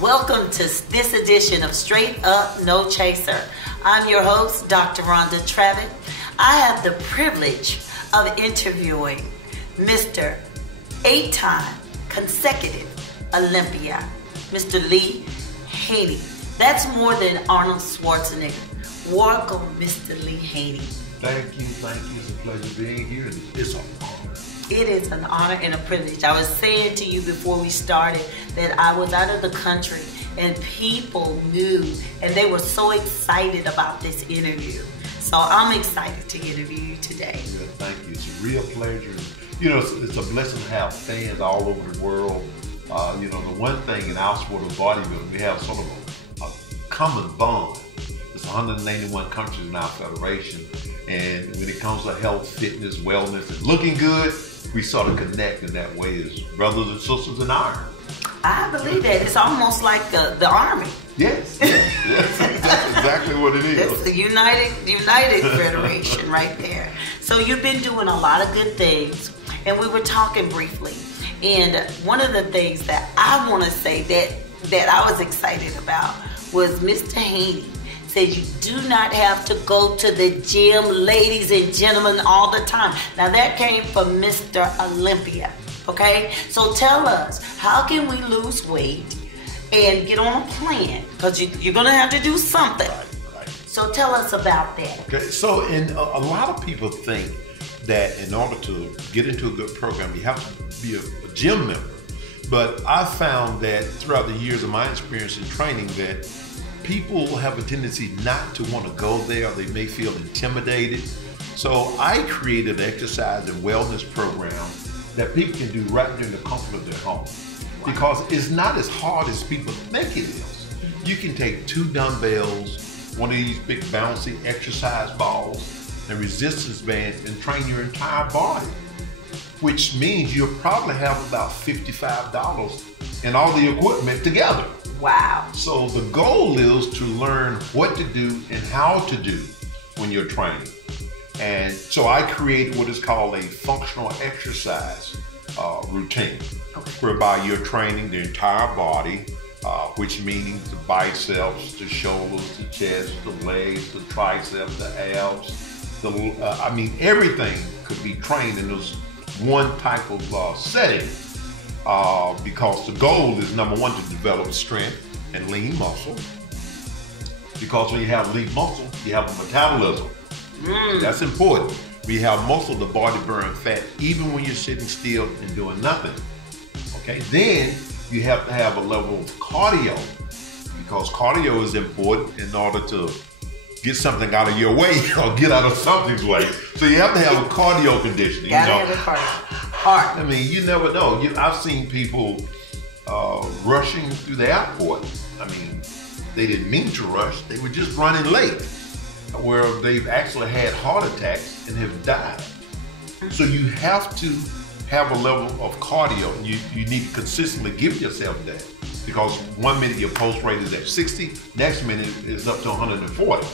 Welcome to this edition of Straight Up No Chaser. I'm your host, Dr. Rhonda Travitt. I have the privilege of interviewing Mr. 8-time consecutive Olympia, Mr. Lee Haney. That's more than Arnold Schwarzenegger. Welcome, Mr. Lee Haney. Thank you. It's a pleasure being here. It's an honor. It is an honor and a privilege. I was saying to you before we started that I was out of the country and people knew and they were so excited about this interview. So I'm excited to interview you today. Yeah, thank you. It's a real pleasure. You know, it's a blessing to have fans all over the world. You know, the one thing in our sport of bodybuilding, we have sort of a common bond. It's 181 countries in our federation. And when it comes to health, fitness, wellness, and looking good, we sort of connect in that way as brothers and sisters in iron. I believe that. It's almost like the Army. Yes. That's exactly what it is. It's the United Federation right there. So you've been doing a lot of good things, and we were talking briefly. And one of the things that I want to say that I was excited about was Mr. Haney said you do not have to go to the gym, ladies and gentlemen, all the time. Now that came from Mr. Olympia, okay? So tell us, how can we lose weight and get on a plan? Because you're gonna have to do something. Right. So tell us about that. Okay, so a lot of people think that in order to get into a good program, you have to be a gym member. But I found that throughout the years of my experience in training that people have a tendency not to want to go there, or they may feel intimidated. So I created an exercise and wellness program that people can do right there in the comfort of their home. Because it's not as hard as people think it is. You can take 2 dumbbells, one of these big bouncy exercise balls, and resistance bands and train your entire body. Which means you'll probably have about $55 and all the equipment together. Wow. So the goal is to learn what to do and how to do when you're training. And so I created what is called a functional exercise routine, whereby you're training the entire body, which means the biceps, the shoulders, the chest, the legs, the triceps, the abs. I mean, everything could be trained in this one type of setting. Because the goal is, number one, to develop strength and lean muscle. Because when you have lean muscle, you have a metabolism. That's important. When you have muscle, the body burns fat even when you're sitting still and doing nothing. Okay, then you have to have a level of cardio, because cardio is important in order to get something out of your way or get out of something's way. So you have to have a cardio conditioning. Gotta have a cardio. Hard. I mean, you never know. I've seen people rushing through the airport. I mean, they didn't mean to rush. They were just running late, where they've actually had heart attacks and have died. So you have to have a level of cardio, and you need to consistently give yourself that. Because 1 minute your pulse rate is at 60, next minute is up to 140.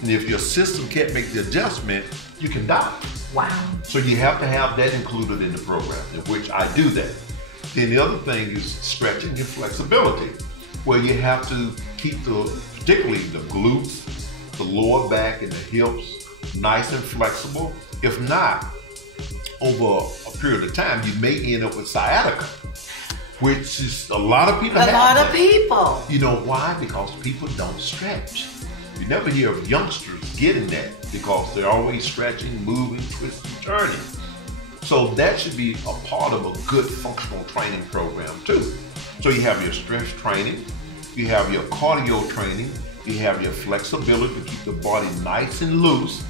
And if your system can't make the adjustment, you can die. Wow. So you have to have that included in the program, in which I do that. Then the other thing is stretching and flexibility, where you have to keep particularly the glutes, the lower back and the hips nice and flexible. If not, over a period of time, you may end up with sciatica, which is a lot of people have that. People. You know why? Because people don't stretch. You never hear of youngsters getting that because they're always stretching, moving, twisting, turning. So that should be a part of a good functional training program too. So you have your strength training, you have your cardio training, you have your flexibility to keep the body nice and loose.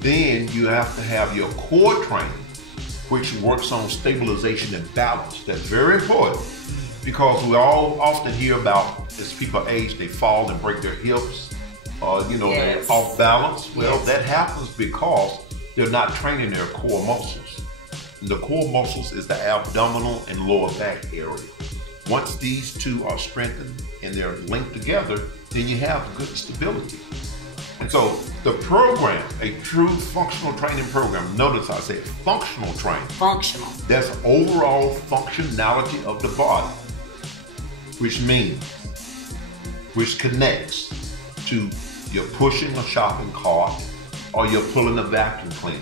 Then you have to have your core training, which works on stabilization and balance. That's very important because we all often hear about as people age, they fall and break their hips, they're off balance. Well, that happens because they're not training their core muscles. And the core muscles is the abdominal and lower back area. Once these two are strengthened and they're linked together, then you have good stability. And so the program, a true functional training program, notice I said functional training. Functional. That's overall functionality of the body, which connects to you're pushing a shopping cart, or you're pulling a vacuum cleaner,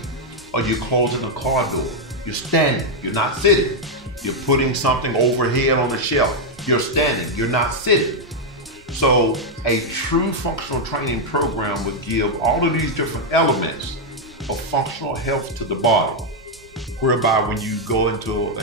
or you're closing a car door. You're standing, you're not sitting. You're putting something overhead on the shelf. You're standing, you're not sitting. So a true functional training program would give all of these different elements of functional health to the body, whereby when you go into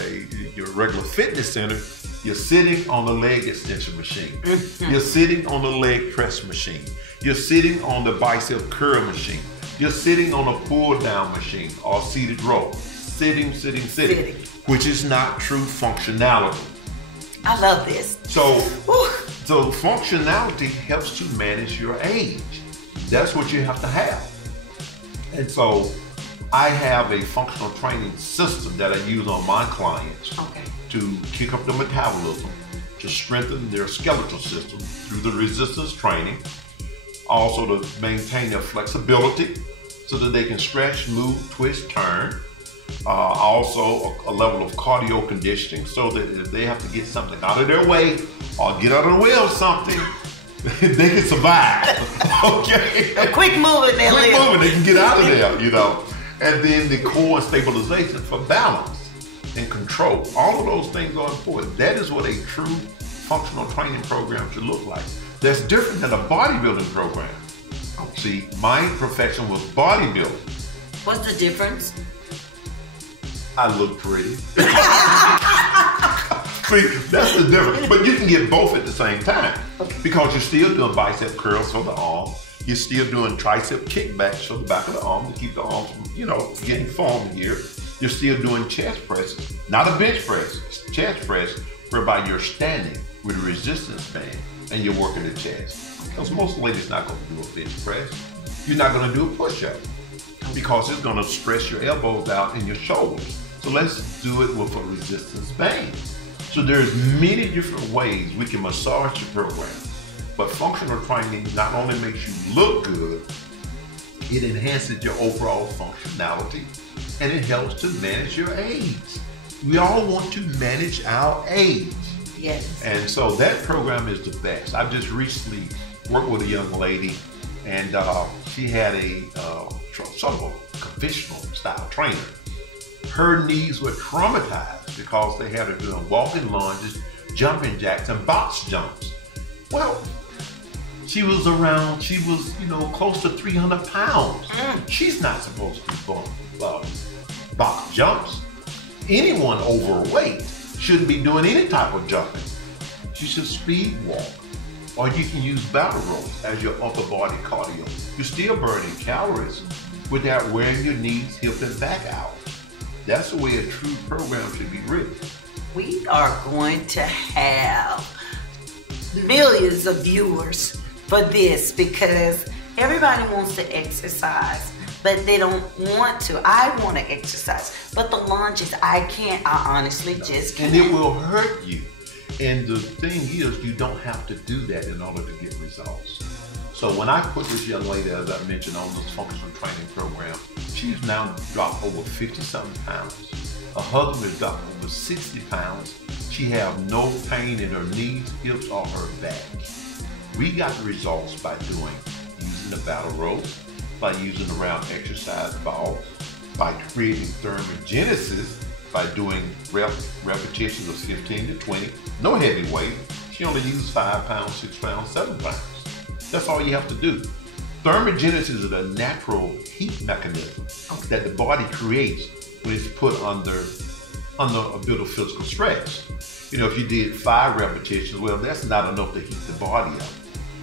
your regular fitness center, you're sitting on the leg extension machine. You're sitting on the leg press machine. You're sitting on the bicep curl machine. You're sitting on a pull down machine or seated row. Sitting, which is not true functionality. I love this. So functionality helps to manage your age. That's what you have to have. And so I have a functional training system that I use on my clients to kick up the metabolism, to strengthen their skeletal system through the resistance training, also to maintain their flexibility so that they can stretch, move, twist, turn. Also a level of cardio conditioning so that if they have to get something out of their way or get out of the way of something, they can survive. Okay? A quick moving, they can get out of there, And then the core and stabilization for balance and control. All of those things are important. That is what a true functional training program should look like. That's different than a bodybuilding program. See, my profession was bodybuilding. What's the difference? I look pretty. See, that's the difference. But you can get both at the same time because you're still doing bicep curls for the arm. You're still doing tricep kickbacks for the back of the arm to keep the arm from, getting formed here. You're still doing chest presses, not a bench press, chest press, whereby you're standing with a resistance band and you're working the chest. Because most ladies not going to do a bench press. You're not going to do a push-up because it's going to stress your elbows out and your shoulders. So let's do it with a resistance band. So there's many different ways we can massage your program. But functional training not only makes you look good, it enhances your overall functionality and it helps to manage your age. We all want to manage our age. Yes. And so that program is the best. I've just recently worked with a young lady and she had a sort of a conventional style trainer. Her knees were traumatized because they had her doing walking lunges, jumping jacks, and box jumps. Well, she was close to 300 pounds. She's not supposed to be doing box jumps. Anyone overweight shouldn't be doing any type of jumping. She should speed walk. Or you can use battle ropes as your upper body cardio. You're still burning calories without wearing your knees, hip, and back out. That's the way a true program should be written. We are going to have millions of viewers for this because everybody wants to exercise, but they don't want to. I want to exercise, but the lunges, I honestly just can't. And it will hurt you. And the thing is, you don't have to do that in order to get results. So when I put this young lady, as I mentioned, on this functional training program, she's now dropped over 50-something pounds. Her husband has dropped over 60 pounds. She has no pain in her knees, hips, or her back. We got the results by using the battle ropes, by using the round exercise ball, by creating thermogenesis, by doing repetitions of 15 to 20, no heavy weight. She only used 5 pounds, 6 pounds, 7 pounds. That's all you have to do. Thermogenesis is a natural heat mechanism that the body creates when it's put under a bit of physical stress. You know, if you did 5 repetitions, well, that's not enough to heat the body up.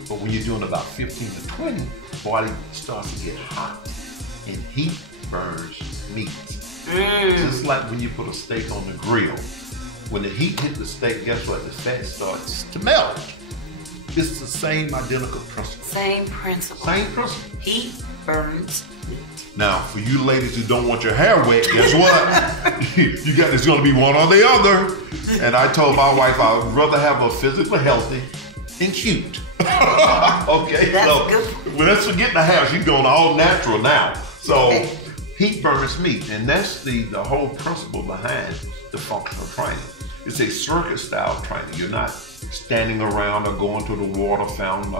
But when you're doing about 15 to 20, the body starts to get hot, and heat burns meat. Just like when you put a steak on the grill. When the heat hits the steak, guess what? The fat starts to melt. It's the same identical principle. Same principle. Same principle. Heat burns meat. Now, for you ladies who don't want your hair wet, guess what? It's going to be one or the other. And I told my wife I'd rather have her physically healthy and cute. Okay, that's so good. Well, let's forget the hair. She's going all natural now. So heat burns meat, and that's the whole principle behind the functional training. It's a circuit style training. You're not standing around or going to the water fountain.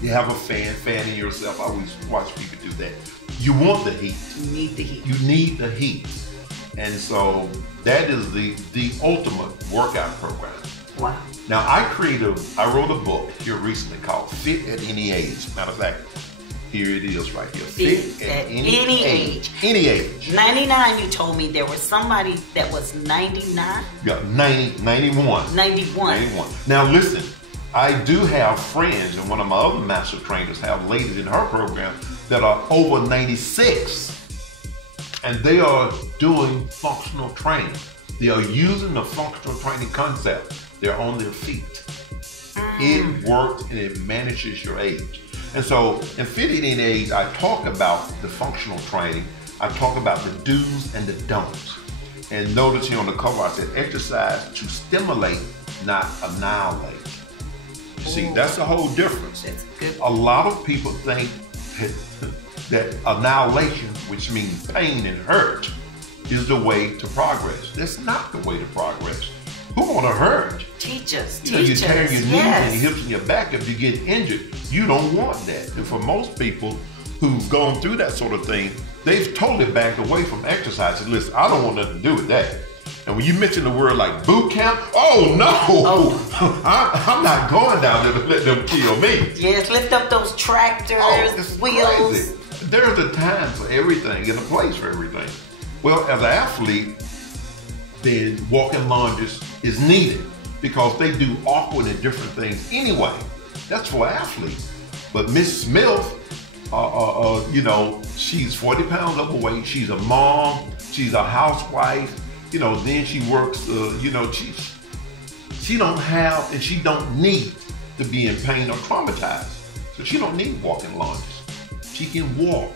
You have a fanning yourself. I always watch people do that. You want the heat. You need the heat. You need the heat. And so that is the ultimate workout program. Wow. Now I wrote a book here recently called Fit at Any Age. Matter of fact, here it is right here. Fit at any age. Any age. 99, you told me there was somebody that was 99? Yeah, 91. 91. Now listen, I do have friends, and one of my other master trainers have ladies in her program that are over 96. And they are doing functional training. They are using the functional training concept. They're on their feet. It works and it manages your age. And so in Fit at Any Age, I talk about the functional training. I talk about the do's and the don'ts. And notice here on the cover, I said exercise to stimulate, not annihilate. You see, that's the whole difference. That's good. A lot of people think that annihilation, which means pain and hurt, is the way to progress. That's not the way to progress. Who want to hurt? Teach us. You tear your knees and your hips and your back if you get injured. You don't want that. And for most people who've gone through that sort of thing, they've totally backed away from exercise. And listen, I don't want nothing to do with that. And when you mention the word like boot camp, oh no, I'm not going down there to let them kill me. Yes, lift up those tractors, wheels. Crazy. There's a time for everything and a place for everything. Well, as an athlete, then walking lunges is needed because they do awkward and different things anyway. That's for athletes. But Miss Smith, you know, she's 40 pounds overweight. She's a mom. She's a housewife. You know, then she works, you know, she don't have and she don't need to be in pain or traumatized. So she don't need walking lunges. She can walk.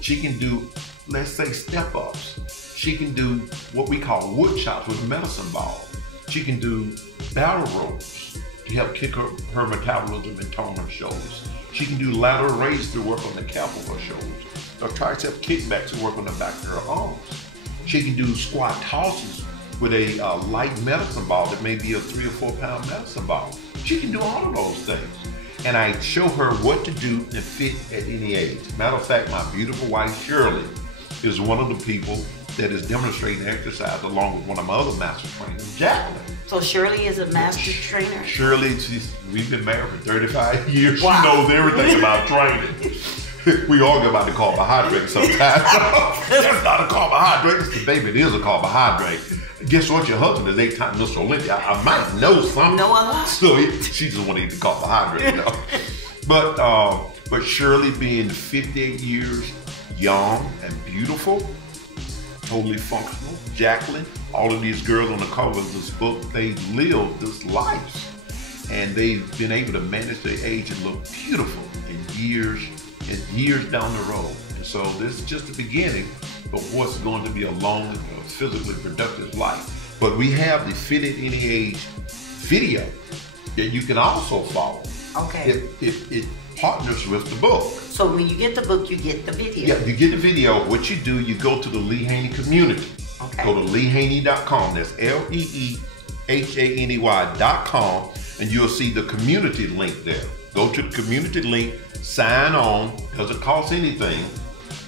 She can do, let's say, step-ups. She can do what we call wood chops with medicine ball. She can do barrel rolls to help kick her metabolism and tone her shoulders. She can do lateral raises to work on the calf of her shoulders. Or tricep kickbacks to work on the back of her arms. She can do squat tosses with a light medicine ball that may be a 3 or 4 pound medicine ball. She can do all of those things. And I show her what to do and fit at any age. Matter of fact, my beautiful wife, Shirley, is one of the people that is demonstrating exercise along with one of my other master trainers, Jacqueline. So Shirley is a master trainer? Shirley, we've been married for 35 years. Wow. She knows everything about training. We argue about the carbohydrate sometimes. That's not a carbohydrate. It's the baby. It is a carbohydrate. Guess what? Your husband is 8-time Mr. Olympia. I might know something. Know a lot. So she just want to eat the carbohydrate, you know. But Shirley, being 58 years young and beautiful, totally functional. Jacqueline, all of these girls on the cover of this book, they live this life. And they've been able to manage their age and look beautiful in years down the road. And so this is just the beginning of what's going to be a long, physically productive life. But we have the Fit at Any Age video that you can also follow. Okay. It partners with the book. So when you get the book, you get the video. Yeah, you get the video. What you do, you go to the Lee Haney community. Okay. Go to leehaney.com. That's LeeHaney.com, and you'll see the community link there. Go to the community link, sign on, doesn't cost anything,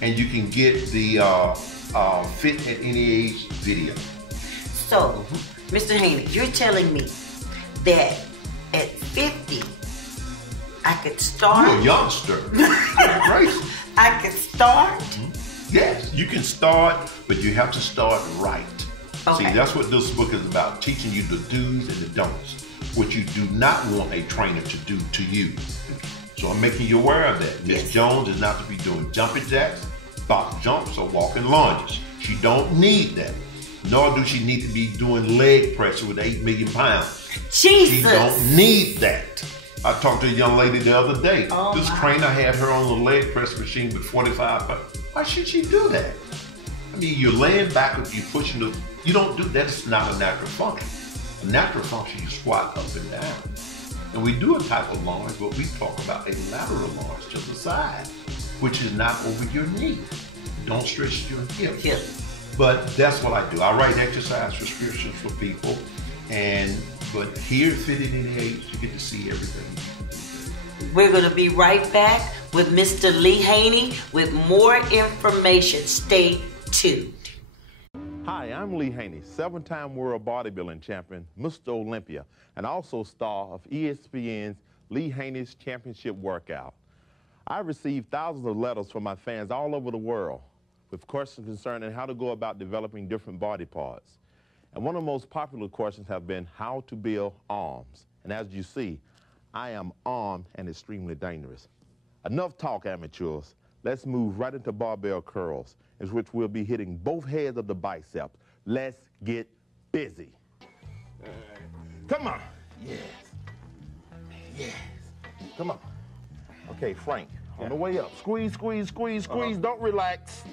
and you can get the Fit at Any Age video. So, Mr. Haney, you're telling me that at 50, I could start. You're a youngster. Right. I could start. Yes, you can start, but you have to start right. Okay. See, that's what this book is about, teaching you the do's and the don'ts, what you do not want a trainer to do to you. So I'm making you aware of that. Miss Jones is not to be doing jumping jacks, box jumps, or walking lunges. She don't need that. Nor do she need to be doing leg press with 8 million pounds. Jesus. She don't need that. I talked to a young lady the other day. This trainer had her on the leg press machine with 45 pounds. Why should she do that? I mean, you're laying backwards, you're pushing the, you don't do, that's not a natural function. A natural function, you squat up and down. And we do a type of lunge, but we talk about a lateral lunge to the side, which is not over your knee. Don't stretch your hip. But that's what I do. I write exercise prescriptions for people, but here at Fit 88, you get to see everything. We're going to be right back with Mr. Lee Haney with more information. Stay tuned. Hi, I'm Lee Haney, 7-time world bodybuilding champion, Mr. Olympia, and also star of ESPN's Lee Haney's Championship Workout. I received thousands of letters from my fans all over the world with questions concerning how to go about developing different body parts. And one of the most popular questions have been how to build arms. And as you see, I am armed and extremely dangerous. Enough talk, amateurs. Let's move right into barbell curls, in which we'll be hitting both heads of the biceps. Let's get busy. Come on. Yes. Yes. Come on. Okay, Frank, on the way up. Squeeze, squeeze, squeeze, squeeze. Don't relax.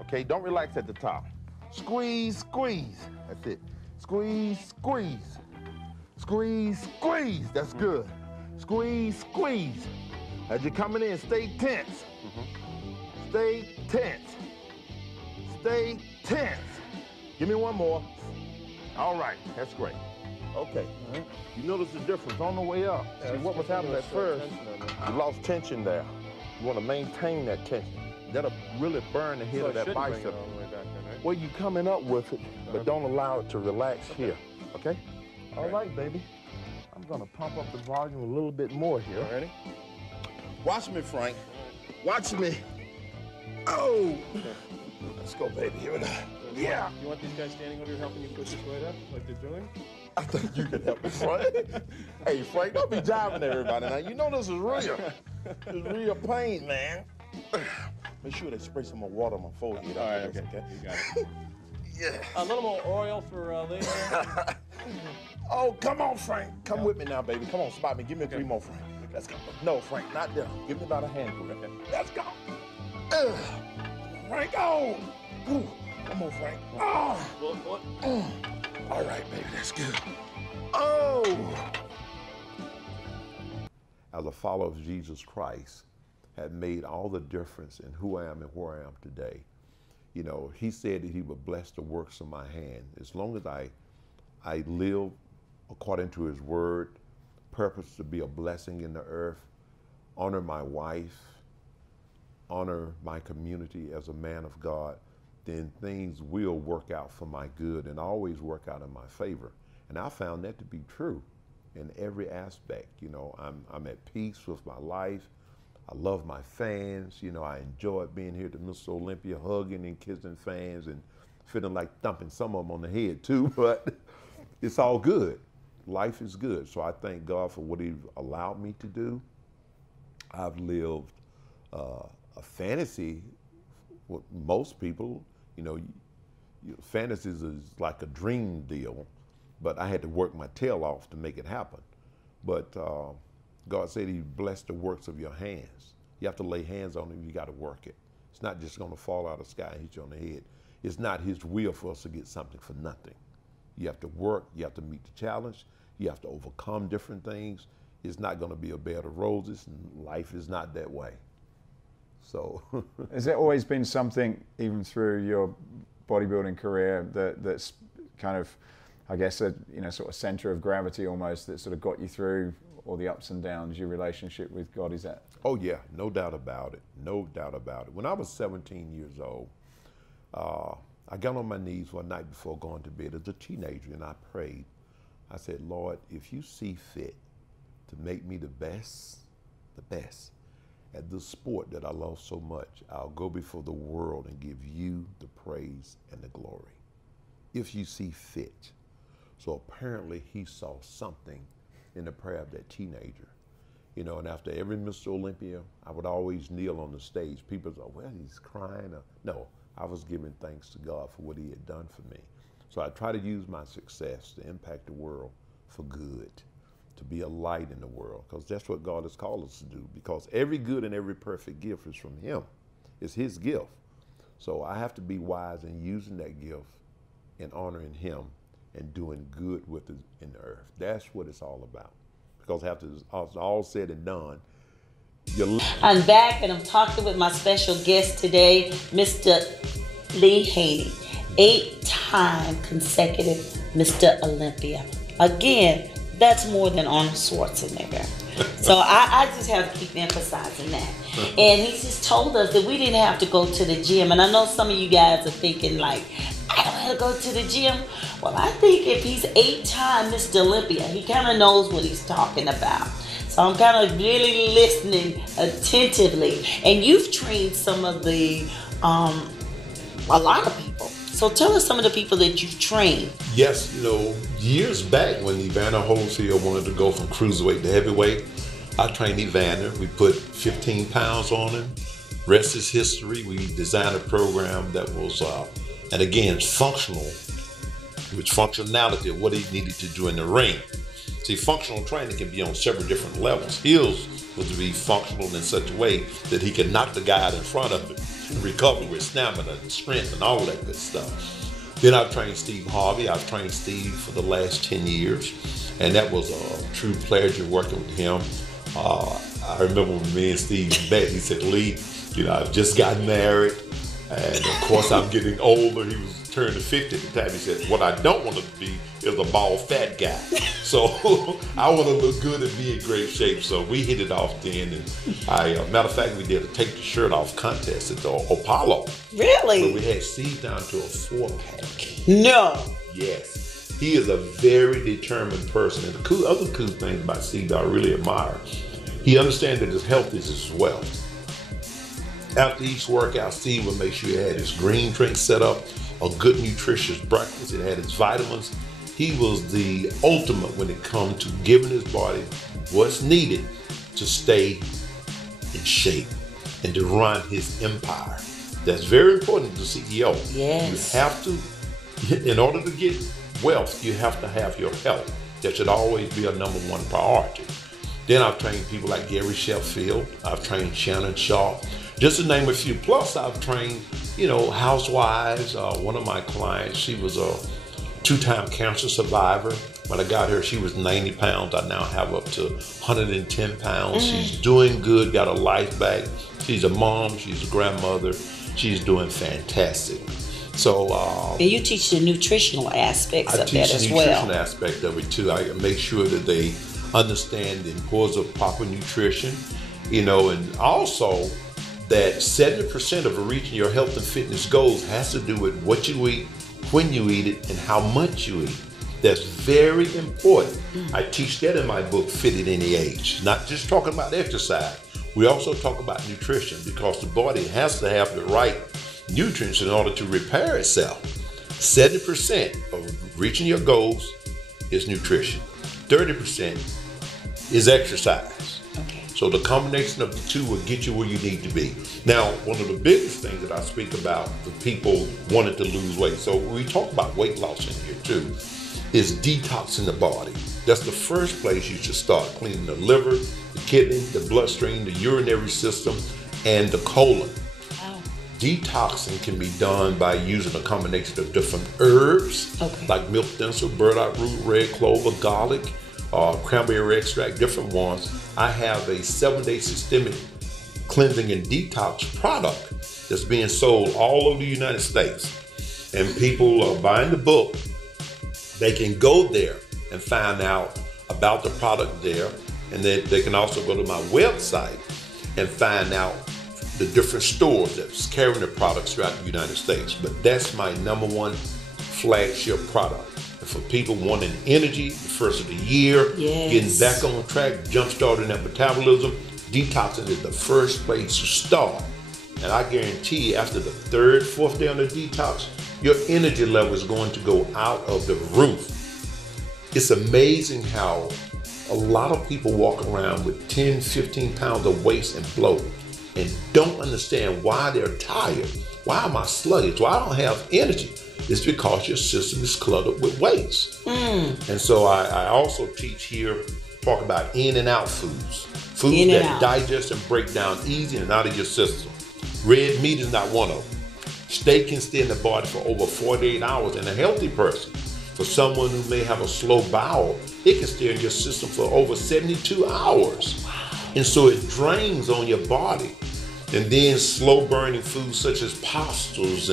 Okay, don't relax at the top. Squeeze, squeeze. That's it. Squeeze, squeeze. Squeeze, squeeze. That's good. Squeeze, squeeze. As you're coming in, stay tense. Stay tense. Stay tense. Give me one more. All right, that's great. Okay. You notice the difference on the way up. See, what was happening at first, you lost tension there. You want to maintain that tension. That'll really burn the head of that bicep. Well, you're coming up with it, but don't allow it to relax here, okay? All right, baby. I'm gonna pump up the volume a little bit more here. Ready? Watch me, Frank. Watch me. Oh! Let's go, baby. Here we go. Yeah. You want these guys standing over here helping you push this weight up like they're doing? I think you can help me, Frank. Hey, Frank, don't be jiving everybody now. You know this is real. This is real pain, man. Make sure they spray some more water on my forehead. All right, okay. You got it. Yeah. A little more oil for Lee. Oh, come on, Frank. Come with me now, baby. Come on, spot me. Give me 3 more, Frank. Let's go. No, Frank, not there. Give me about a handful. Okay. Let's go. Frank, oh. Ooh. Come on, Frank. Oh. All right, baby, that's good. Oh. As a follower of Jesus Christ, had made all the difference in who I am and where I am today. You know, he said that he would bless the works of my hand. As long as I live according to his word, purpose to be a blessing in the earth, honor my wife, honor my community as a man of God, then things will work out for my good and always work out in my favor. And I found that to be true in every aspect. You know, I'm at peace with my life. I love my fans. You know, I enjoy being here to Miss Olympia, hugging and kissing fans and feeling like thumping some of them on the head too, but it's all good. Life is good. So I thank God for what he's allowed me to do. I've lived a fantasy. What most people, you know, fantasies is like a dream deal, but I had to work my tail off to make it happen. But God said he blessed the works of your hands. You have to lay hands on it, you got to work it. It's not just gonna fall out of the sky and hit you on the head. It's not his will for us to get something for nothing. You have to work, you have to meet the challenge, you have to overcome different things. It's not gonna be a bed of roses, and life is not that way. So. Has there always been something, even through your bodybuilding career, that's kind of, I guess, a sort of center of gravity almost, that sort of got you through all the ups and downs? Your relationship with God, is that? Oh yeah, no doubt about it, no doubt about it. When I was 17 years old, I got on my knees one night before going to bed as a teenager, and I prayed. I said, Lord, if you see fit to make me the best the best at this sport that I love so much. I'll go before the world and give you the praise and the glory, if you see fit. So apparently he saw something in the prayer of that teenager. You know, and after every Mr. Olympia, I would always kneel on the stage. People say, well, he's crying. No, I was giving thanks to God for what he had done for me. So I try to use my success to impact the world for good, to be a light in the world, because that's what God has called us to do, because every good and every perfect gift is from him. It's his gift. So I have to be wise in using that gift and honoring him and doing good with it in the earth. That's what it's all about. Because after it's all said and done, I'm back and I'm talking with my special guest today, Mr. Lee Haney, 8-time consecutive Mr. Olympia. Again, that's more than Arnold Schwarzenegger. So I just have to keep emphasizing that. And he just told us that we didn't have to go to the gym. And I know some of you guys are thinking like, I don't have to go to the gym. Well, I think if he's 8-time Mr. Olympia, he kind of knows what he's talking about. So I'm kind of really listening attentively. And you've trained some of the, a lot of people. So tell us some of the people that you've trained. Yes, you know, years back when Evander Holyfield wanted to go from cruiserweight to heavyweight, I trained Evander. We put 15 pounds on him. Rest is history. We designed a program that was, and again, functional, with functionality of what he needed to do in the ring. See, functional training can be on several different levels. His was to be functional in such a way that he could knock the guy out in front of him and recover with stamina and strength and all that good stuff. Then I've trained Steve Harvey. I've trained Steve for the last 10 years, and that was a true pleasure working with him. I remember when me and Steve met, he said, Lee, you know, I've just got married, and of course I'm getting older. He was turning 50 at the time. He said, what I don't want to be is a bald, fat guy. So I want to look good and be in great shape. So we hit it off then. And matter of fact, we did a take the shirt off contest at the Apollo. Really? So we had Steve down to a 4-pack. No. Yes. He is a very determined person. And the other cool things about Steve that I really admire, he understands that his health is his wealth. After each workout, Steve would make sure he had his green drink set up, a good nutritious breakfast. It had its vitamins. He was the ultimate when it comes to giving his body what's needed to stay in shape and to run his empire. That's very important to CEO. Yes. You have to, in order to get wealth, you have to have your health. That should always be a #1 priority. Then I've trained people like Gary Sheffield. I've trained Shannon Sharp. Just to name a few. Plus I've trained, you know, housewives. One of my clients, she was a 2-time cancer survivor. When I got her, she was 90 pounds. I now have up to 110 pounds. She's doing good, got her life back. She's a mom, she's a grandmother. She's doing fantastic. So and you teach the nutritional aspects of that as well. I teach the nutrition aspect of it too. I make sure that they understand the importance of proper nutrition, you know, and also that 70% of reaching your health and fitness goals has to do with what you eat, when you eat it, and how much you eat. That's very important. I teach that in my book, Fit at Any Age. Not just talking about exercise. We also talk about nutrition, because the body has to have the right nutrients in order to repair itself. 70% of reaching your goals is nutrition. 30% is exercise. Okay. So the combination of the two will get you where you need to be. Now, one of the biggest things that I speak about for people wanting to lose weight, so we talk about weight loss in here too, is detoxing the body. That's the first place you should start, cleaning the liver, the kidney, the bloodstream, the urinary system, and the colon. Wow. Detoxing can be done by using a combination of different herbs, like milk thistle, burdock root, red clover, garlic, cranberry extract, different ones. I have a 7-day systemic cleansing and detox product that's being sold all over the United States. And people are buying the book. They can go there and find out about the product there. And then they can also go to my website and find out the different stores that's carrying the products throughout the United States. But that's my #1 flagship product. And for people wanting energy, the first of the year, getting back on track, jump-starting that metabolism, Detoxing is the first place to start. And I guarantee you, after the third, fourth day on the detox, your energy level is going to go out of the roof. It's amazing how a lot of people walk around with 10, 15 pounds of waste and bloat and don't understand why they're tired. Why am I sluggish? Why I don't have energy? It's because your system is cluttered with waste. And so I also teach here, talk about in and out foods. Foods that digest and break down easy and out of your system. Red meat is not one of them. Steak can stay in the body for over 48 hours in a healthy person. For someone who may have a slow bowel, it can stay in your system for over 72 hours. And so it drains on your body. And then slow burning foods such as pastas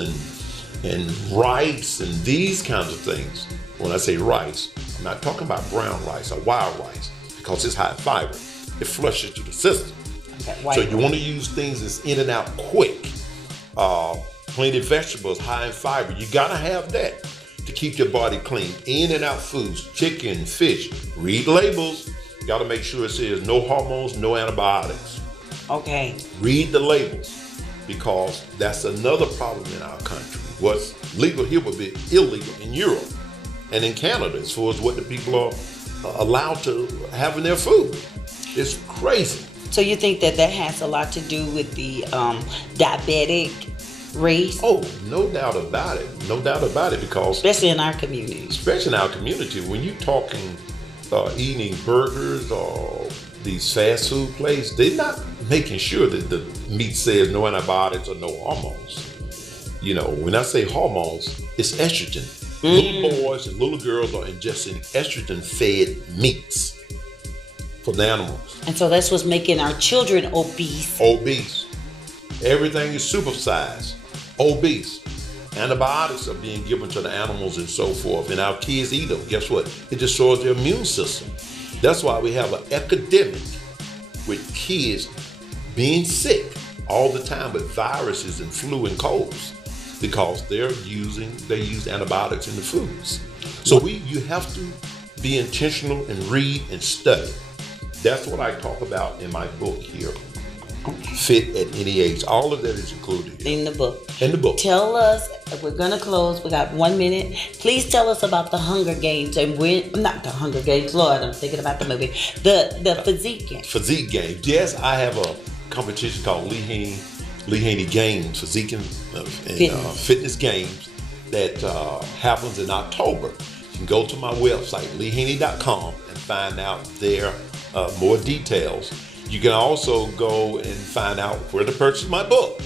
and rice and these kinds of things. When I say rice, I'm not talking about brown rice or wild rice because it's high fiber. It flushes through the system. So you want to use things that's in and out quick. Plenty of vegetables, high in fiber. You gotta have that to keep your body clean. In and out foods, chicken, fish. Read labels. You gotta make sure it says no hormones, no antibiotics. Okay. Read the labels because that's another problem in our country. What's legal here would be illegal in Europe and in Canada as far as what the people are allowed to have in their food. It's crazy. So you think that has a lot to do with the diabetic race? Oh, no doubt about it. No doubt about it because... Especially in our community. Especially in our community. When you're talking eating burgers or these fast food places, they're not making sure that the meat says no antibiotics or no hormones. You know, when I say hormones, it's estrogen. Little boys and little girls are ingesting estrogen-fed meats for the animals. And so that's what's making our children obese. Obese. Everything is supersized. Obese. Antibiotics are being given to the animals and so forth. And our kids eat them. Guess what? It destroys their immune system. That's why we have an epidemic with kids being sick all the time with viruses and flu and colds because they use antibiotics in the foods. So you have to be intentional and read and study. That's what I talk about in my book here. Fit at any age. All of that is included here. In the book. In the book. Tell us, we're going to close. We got 1 minute. Please tell us about the Hunger Games and when, not the Hunger Games, Lord, I'm thinking about the movie. The Physique Games. Physique Games. Yes, I have a competition called Lee Haney Games, Physique and Fitness Games that happens in October. You can go to my website, leehaney.com, and find out there more details. You can also go and find out where to purchase my book.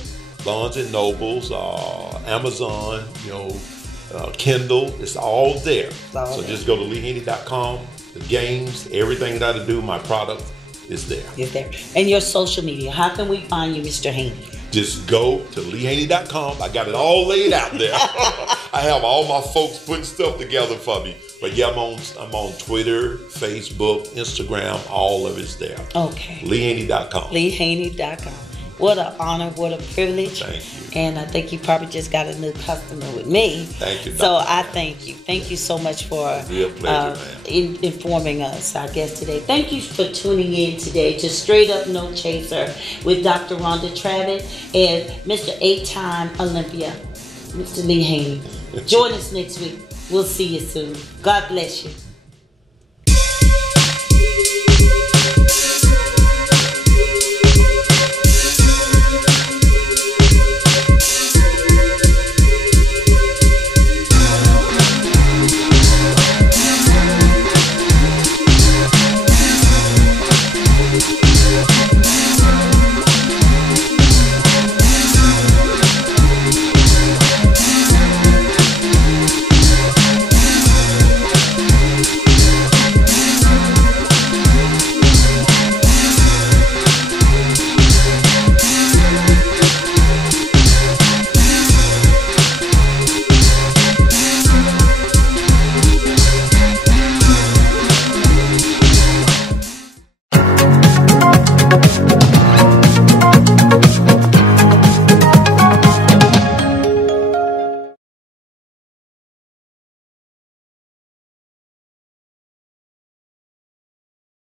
Barnes & Nobles, Amazon, Kindle, it's all there. So just go to leehaney.com, the games, everything that I do, my product is there. Is there. And your social media, how can we find you, Mr. Haney? Just go to leehaney.com. I got it all laid out there. I have all my folks putting stuff together for me. But yeah, I'm on Twitter, Facebook, Instagram, all of it's there. Okay. leehaney.com. leehaney.com. What an honor, what a privilege. Thank you. And I think you probably just got a new customer with me. Thank you, Dr. So I thank you. Thank you so much for real pleasure, informing us, our guest today. Thank you for tuning in today to Straight Up No Chaser with Dr. Rhonda Travitt and Mr. 8-time Olympia, Mr. Lee Haney. Join us next week. We'll see you soon. God bless you.